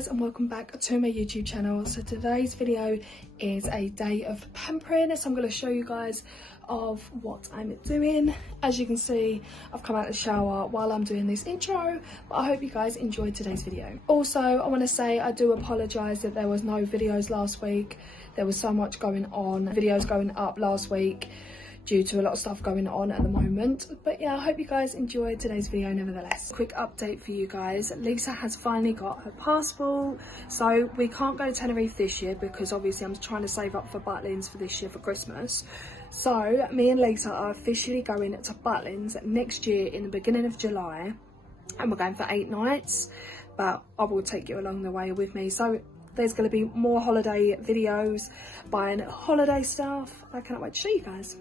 guys, and welcome back to my YouTube channel. So today's video is a day of pampering, so I'm going to show you guys of what I'm doing. As you can see, I've come out of the shower while I'm doing this intro, but I hope you guys enjoyed today's video. Also, I want to say I do apologise that there was no videos last week. There was so much going on, videos going up last week due to a lot of stuff going on at the moment. But yeah, I hope you guys enjoyed today's video nevertheless. Quick update for you guys. Lisa has finally got her passport. So we can't go to Tenerife this year because obviously I'm trying to save up for Butlins for this year for Christmas. So me and Lisa are officially going to Butlins next year in the beginning of July. And we're going for 8 nights. But I will take you along the way with me. So there's going to be more holiday videos, buying holiday stuff. I cannot wait to show you guys.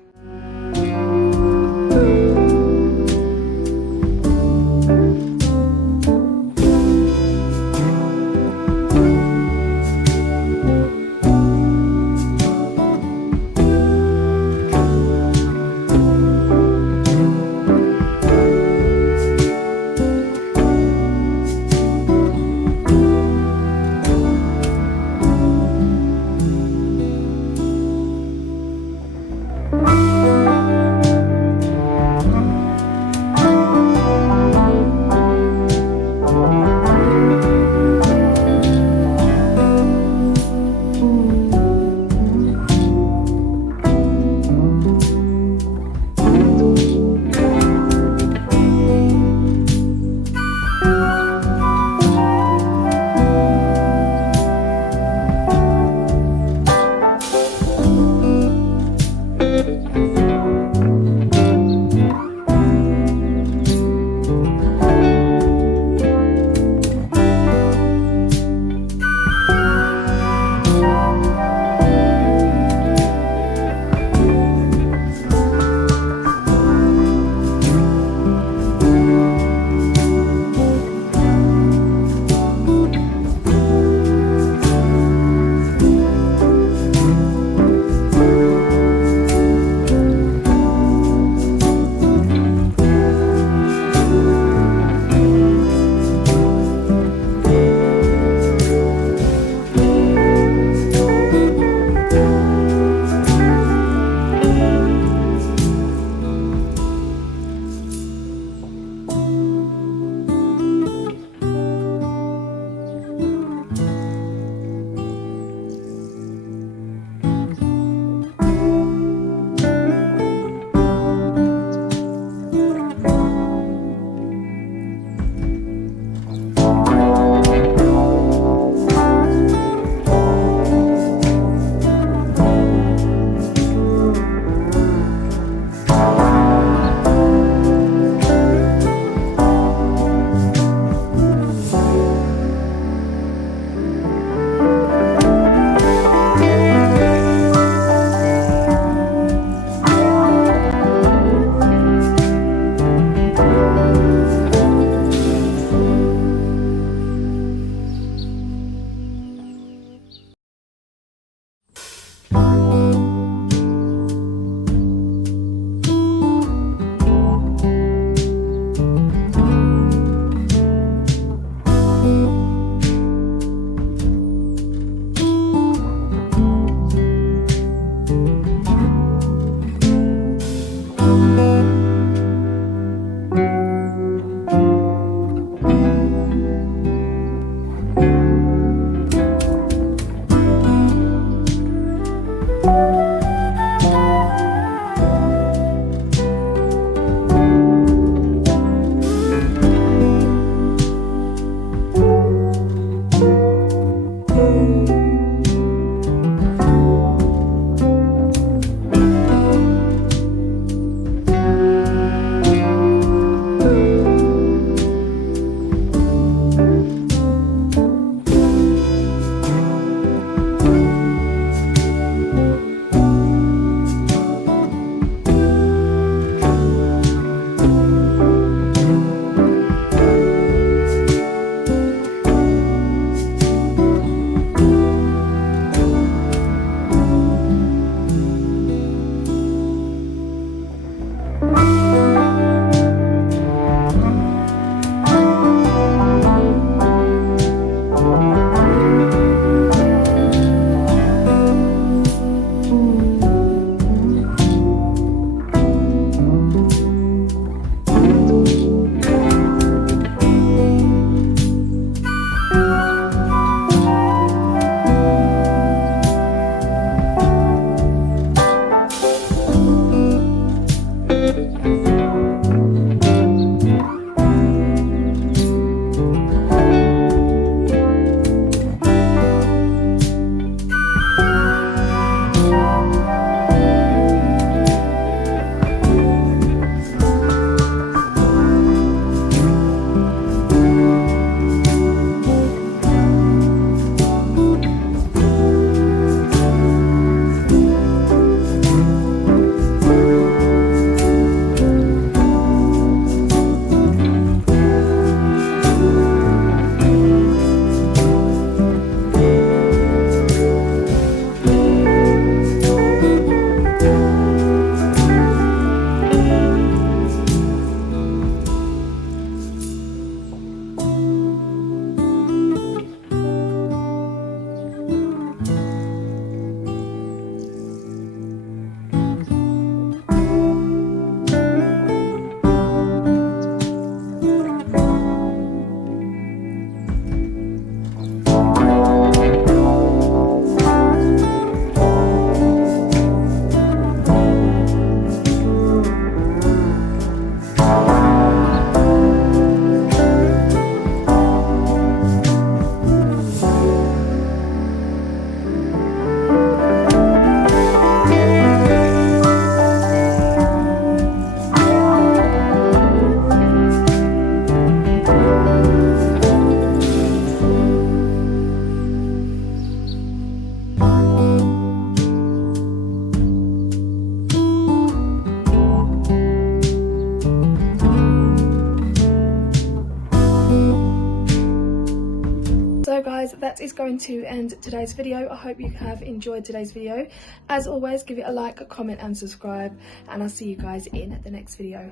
that is going to end today's video. I hope you have enjoyed today's video. As always, give it a like, a comment and subscribe, and I'll see you guys in the next video.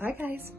Bye guys.